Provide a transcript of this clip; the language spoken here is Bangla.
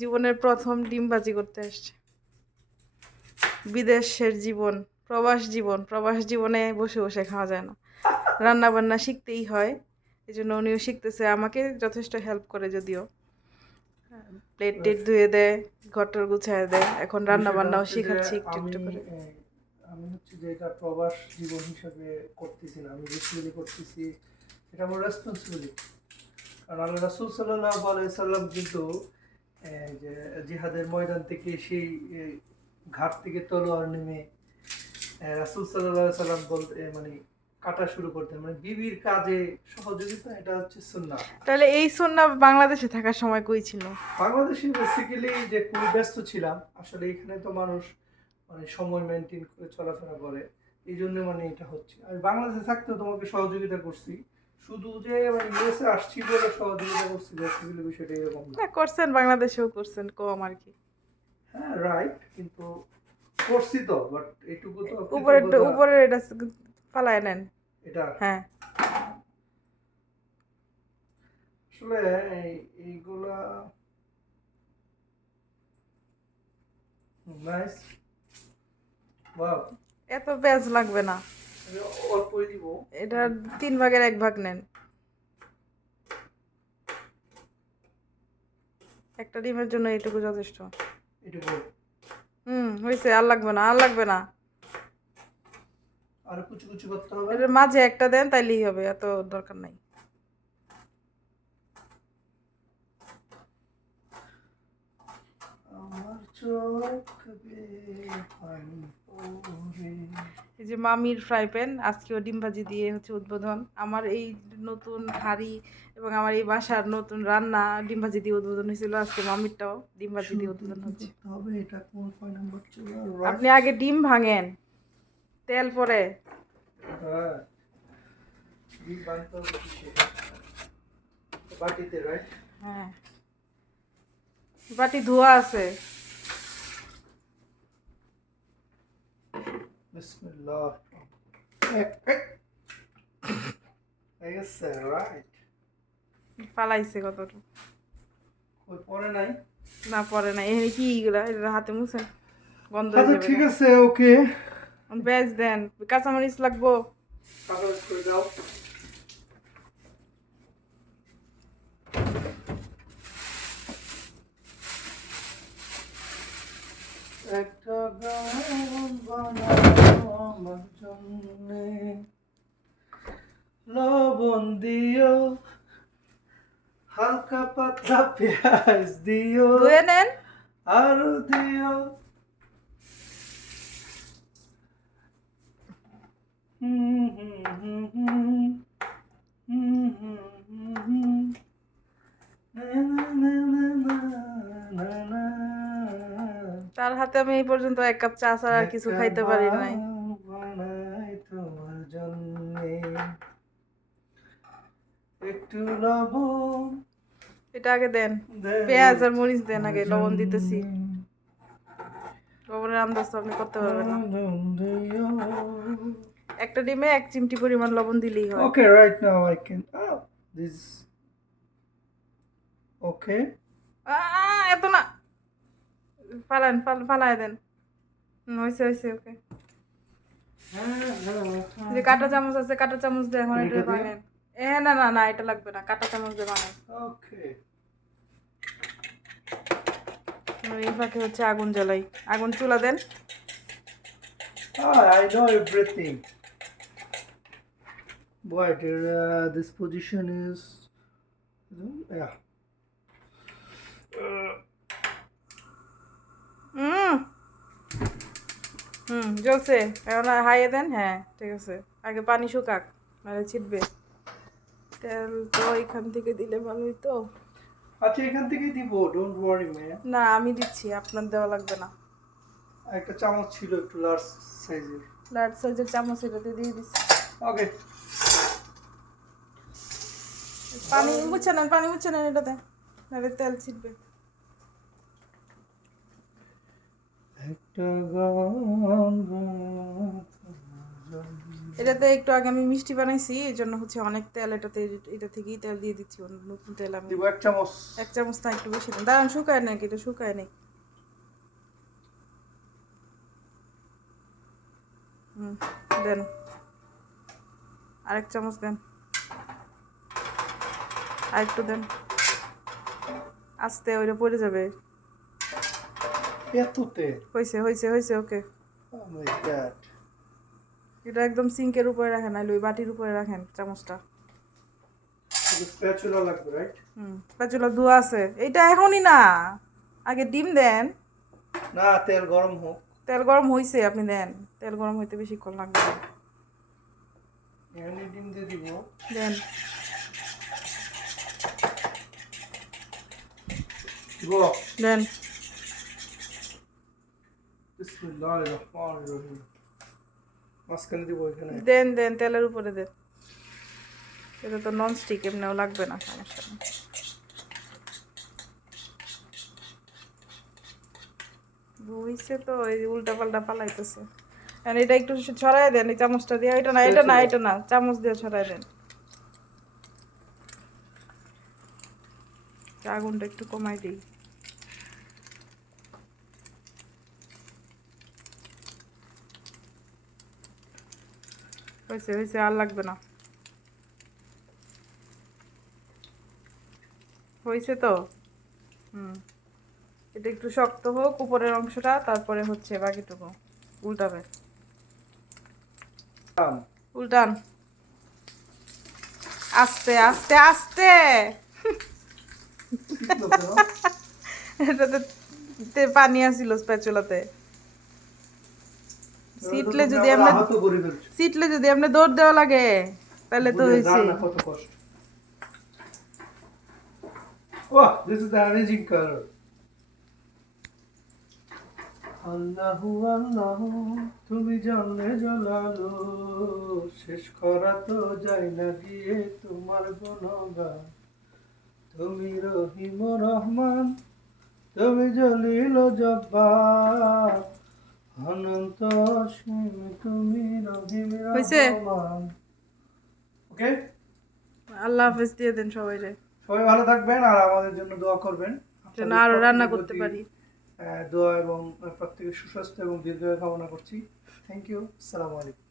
জীবনের প্রথম ডিম ভাজি করতে আসছে। বিদেশের জীবন প্রবাস জীবন প্রবাস জীবনে বসে বসে খাওয়া যায় না। রান্না বান্না শিখতেই হয় এই জন্য উনিও শিখতেছে আমাকে যথেষ্ট হেল্প করে যদিও। প্লেট টেট ধুয়ে দেয় ঘরটর গুছায় দেয় এখন রান্না বান্নাও শেখাচ্ছি একটু একটু করে। আমি হচ্ছে যে এটা প্রবাস জীবন হিসাবে করতেছি না আমি বেসিক্যালি করতেছি এটা আমার রেসপন্সিবিলিটি কারণ আল্লাহ রাসুল সাল্লাহ আলাইসাল্লাম কিন্তু যে জিহাদের ময়দান থেকে সেই ঘাট থেকে তলোয়ার নেমে রাসূল সাল্লাহ সাল্লাম বলতে মানে কাটা শুরু করতেন। মানে বিবির কাজে সহযোগিতা এটা হচ্ছে সুন্নাহ। তাহলে এই সন্না বাংলাদেশে থাকার সময় কই ছিল? বাংলাদেশে বেসিক্যালি যে খুবই ব্যস্ত ছিলাম আসলে এখানে তো মানুষ মানে সময় মেনটেন করে চলাফেরা করে এই জন্য মানে এটা হচ্ছে। আমি বাংলাদেশে থাকতেও তোমাকে সহযোগিতা করছি। শুধু যে মানে ইউএসএ আসছি বলে সহযোগিতা করছি বিষয়টা এরকম না। না করছেন বাংলাদেশেও করছেন কম আর কি। হ্যাঁ রাইট কিন্তু করছি তো বাট এটুকু তো উপরে উপরে এটা ফালায় নেন। এটা? হ্যাঁ। আসলে এইগুলা নাইস বাহ এত পেঁয়াজ লাগবে না। অল্পই দিব। এটা তিন ভাগের এক ভাগ নেন। একটা ডিমের জন্য এইটুকু যথেষ্ট। এটুকু হুম হয়েছে আর লাগবে না আর লাগবে না। আর কুচি কুচি করতে হবে। এটার মাঝে একটা দেন তাইলেই হবে এত দরকার নাই। আমার চোখ পানি। এই যে মামির ফ্রাই প্যান আজকেও ডিম ভাজি দিয়ে হচ্ছে উদ্বোধন। আমার এই নতুন হাঁড়ি এবং আমার এই বাসার নতুন রান্না ডিম ভাজি দিয়ে উদ্বোধন হয়েছিল। আজকে মামিরটাও ডিম ভাজি দিয়ে উদ্বোধন হচ্ছে। করতে হবে? এটা কোন কয় নাম্বার ছিল? আপনি আগে ডিম ভাঙেন তেল পরে। হ্যাঁ? বাটিতে রাইট হ্যাঁ। বাটি ধোয়া আছে। বিসমিল্লাহ রাইট পালাইছে কতটুকু ওই পরে নাই? না পরে না এখানে কি এগুলা? এটা হাতে মুছে গন্ধ আচ্ছা ঠিক আছে ওকে ব্যাস দেন কাঁচামরিচ লাগবো। কাঁচামরিচ করে দাও। একটা গান বানাও আমার জন্যে। লবণ দিও হালকা পাতলা পেঁয়াজ দিও ধুয়ে নেন। আরও দিও। হুম হুম হুম হুম হুম হুম হুম হুম না না না না না না না তার হাতে আমি এই পর্যন্ত এক কাপ চা ছাড়া আর কিছু খাইতে পারি নাই। তোমার জন্যে। একটু লবণ। এটা আগে দেন। পেঁয়াজ আর মরিচ দেন আগে লবণ দিতেছি। লবণের আন্দাজ তো আপনি করতে পারবেন না। একটা ডিমে এক চিমটি পরিমাণ লবণ দিলেই হয়। Now I can. Oh, this. Okay. আহ, এত না। ফালান ফাল- ফালায় দেন হয়েছে হয়েছে ওকে যে কাঁটা চামচ আছে কাঁটা চামচ দিয়ে এখন এটা দিয়ে? এ না না না এটা লাগবে না কাঁটা চামচ দিয়ে বানান Okay. এই ফাঁকে হচ্ছে আগুন জ্বালাই আগুন চুলা দেন I know everything. But uh, this position is. Yeah. Uh, হুম হুম জ্বলছে। এখন হাইয়ে দেন? হ্যাঁ ঠিক আছে। আগে পানি শুকাক নাহলে ছিটবে। তেল তো এখান থেকে দিলে ভালোই তো। আচ্ছা এখান থেকেই দিব ডোন্ট ওয়ারি ম্যাম না আমি দিচ্ছি আপনার দেওয়া লাগবে না। একটা চামচ ছিল একটু লার্জ সাইজের লার্জ সাইজের চামচ এটাতে দিয়ে দিচ্ছি। ওকে পানি মুছে নেন পানি মুছে নেন এটাতে নাহলে তেল ছিটবে একটা গান গাওয়া তোমার জন্য। এটাতে একটু আগে আমি মিষ্টি বানাইছি এই জন্য হচ্ছে অনেক তেল এটাতে এটা থেকেই তেল দিয়ে দিচ্ছি নতুন তেল আমি। দিব এক চামচ। এক চামচ না একটু বেশি দেন। দাঁড়ান শুকায় নাকি? এটা শুকায় নাকি হুম দেন। আরেক চামচ দেন। আরেকটু দেন। আস্তে ওইটা পড়ে যাবে। এততে হয়েছে হয়েছে হয়েছে ওকে। Oh. এটা একদম সিঙ্কের উপরে রাখেন নাহলে ওই বাটির উপরে রাখেন চামচটা। spatula লাগবে রাইট হুম স্প্যাচুলা ধোয়া আছে। এইটা এখনই না আগে ডিম দেন। না তেল গরম হোক। তেল গরম হইছে আপনি দেন। তেল গরম হইতে বেশিক্ষণ লাগবে না। এখানে ডিম দিয়ে দিব। দেন। দেন। মাঝখানে দিব এখানে। দেন দেন তেলের উপরে দেন। এটা তো নন স্টিক এমনিও লাগবে না সমস্যা নেই। হইছে তো এই উল্টা পাল্টা পালাইতেছে। আর এটা একটু ছড়াই দেন এই চামচটা দিয়ে। এটা না এটা না এটা না চামচ দিয়ে ছড়াই দেন। আগুনটা একটু কমাই দিই। হয়েছে হয়েছে আর লাগবে না। হয়েছে তো? হুম। এটা একটু শক্ত হোক উপরের অংশটা তারপরে হচ্ছে বাকিটুকু। উল্টাবে। উল্টান। আস্তে আস্তে আস্তে? এটাতে পানি আসিল স্প্যাচুলাতে। সিটলে যদি আমরা। সিটলে যদি আমরা দৌড় দেওয়া লাগে তাহলে তো হয়েছে কত কষ্ট this is the amazing color. আল্লাহু আল্লাহু তুমি জানলে জ্বলালো শেষ করা তো যায় না গিয়ে তোমার গুণগান তুমি রহিম রহমান তুমি জলিল জব্বার অনন্ত অসীম তুমি রহিম হয়েছে? ওকে? আল্লাহ হাফেজ দিয়ে দেন সবাই রে সবাই ভালো থাকবেন আর আমাদের জন্য দোয়া করবেন। যেন আরও রান্না করতে পারি। দোয়া এবং প্রত্যেকের সুস্বাস্থ্য এবং দীর্ঘ কামনা করছি। থ্যাংক ইউ আসসালামু আলাইকুম